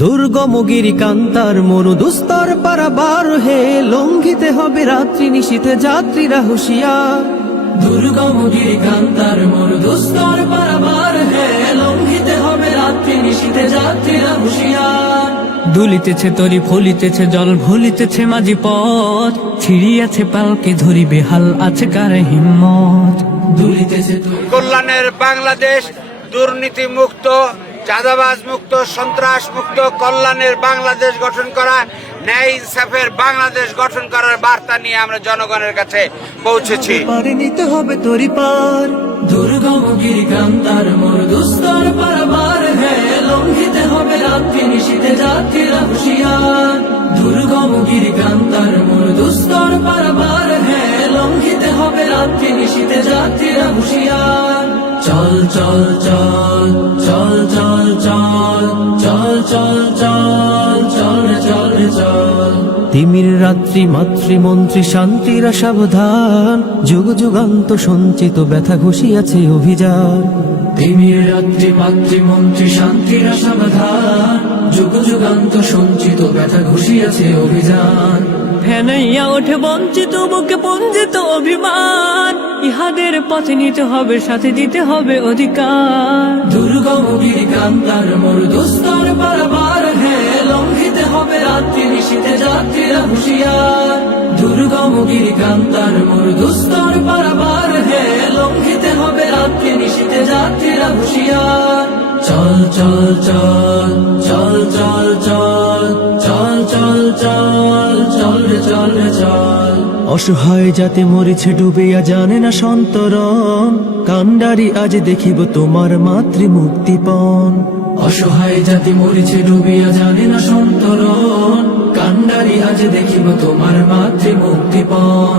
দুর্গম গিরি কান্তার মরু দুস্তর পারাবার হে, লঙ্ঘিতে হবে রাত্রি নিশীথে যাত্রীরা হুঁশিয়ার। দুর্গম গিরি কান্তার মরু দুস্তর পারাবার হে, লঙ্ঘিতে হবে রাত্রি নিশীথে যাত্রীরা হুঁশিয়ার। দুলিতেছে তরি ফলিতেছে জল ভুলিতেছে মাঝি পথ, ছিড়িয়াছে পালকে ধরি বেহাল আছে কার হিম্মত। দুলিতেছে কল্যাণের বাংলাদেশ, দুর্নীতি মুক্ত, চাঁদাবাজ মুক্ত, সন্ত্রাস মুক্ত কল্যাণের বাংলাদেশ গঠন করা, ন্যায় ইনসাফের বাংলাদেশ গঠন করার বার্তা নিয়ে আমরা জনগণের কাছে পৌঁছেছি। পারে নিতে হবে তরি পার। দুর্গম গিরি কান্তার মরু দুস্তর পারাবার হে, লঙ্ঘিতে হবে রাত্রি নিশীথে যাত্রীরা হুঁশিয়ার। দুর্গম গিরি কান্তার মরু দুস্তর পারাবার হে, লঙ্ঘিতে হবে রাত্রি নিশীথে যাত্রীরা হুঁশিয়ার। চল চল চল চল চল চল চল চল চল চল রে চল রে চল। তিমির রাত্রি মাতৃমন্ত্রী শান্তিরা সাবধান, যুগ যুগান্ত সঞ্চিত ব্যথা ঘুষিয়াছে অভিযান। তিমির রাত্রি মাতৃমন্ত্রী শান্তিরা সাবধান, যুগ যুগান্ত সঞ্চিত ব্যথা ঘুষিয়াছে অভিযান। ফেনাইয়া ওঠে বঞ্চিত বুকে পঞ্জিত অভিমান, ইহাদের পথে নিতে হবে সাথে দিতে হবে অধিকার। দুর্গম গিরি কান্তার মরু দুস্তর পারাবার হে, লঙ্ঘিতে হবে রাত্রি নিশীথে যাত্রীরা হুঁশিয়ার। দুর্গম গিরি কান্তার মরু দুস্তর পারাবার হে, লঙ্ঘিতে হবে রাত্রি নিশীথে যাত্রীরা হুঁশিয়ার। চল চল চল চল চল চল চল চল চল চল রে চল রে চল। অসহায় জাতি মরিছে ডুবিয়া জানে না সন্তরণ, কান্ডারি আজ দেখিব তোমার মাতৃ মুক্তিপণ। অসহায় জাতি মরিছে ডুবিয়া জানে না সন্তরণ, কান্ডারি আজ দেখিব তোমার মাতৃ মুক্তিপণ।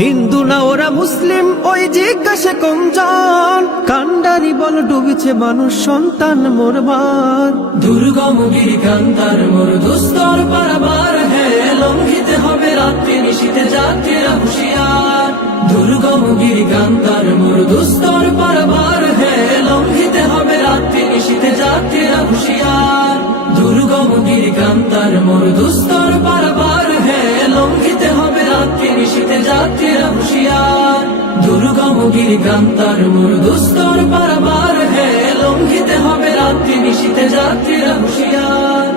হিন্দু না ওরা মুসলিম ওই জিজ্ঞাসা কোনজন, কান্ডারি বল ডুবিছে মানুষ সন্তান মোরবার। দুর্গম গিরি কান্তার মরু দুস্তর পারাবার হে, লঙ্ঘিতে হবে রাত্রি নিশীথে যাত্রীরা হুঁশিয়ার। দুর্গম গিরি কান্তার মরু দুস্তর পারাবার হে, লঙ্ঘিতে হবে রাত্রি নিশীথে যাত্রীরা হুঁশিয়ার। দুর্গম গিরি কান্তার মরু দুস্তর পারাবার হে, লঙ্ঘিতে হবে রাত্রি নিশীথে যাত্রীরা হুঁশিয়ার। দুর্গম গিরি কান্তার মরু দুস্তর পারাবার হে, লঙ্ঘিতে হবে রাত্রি নিশীথে যাত্রীরা হুঁশিয়ার।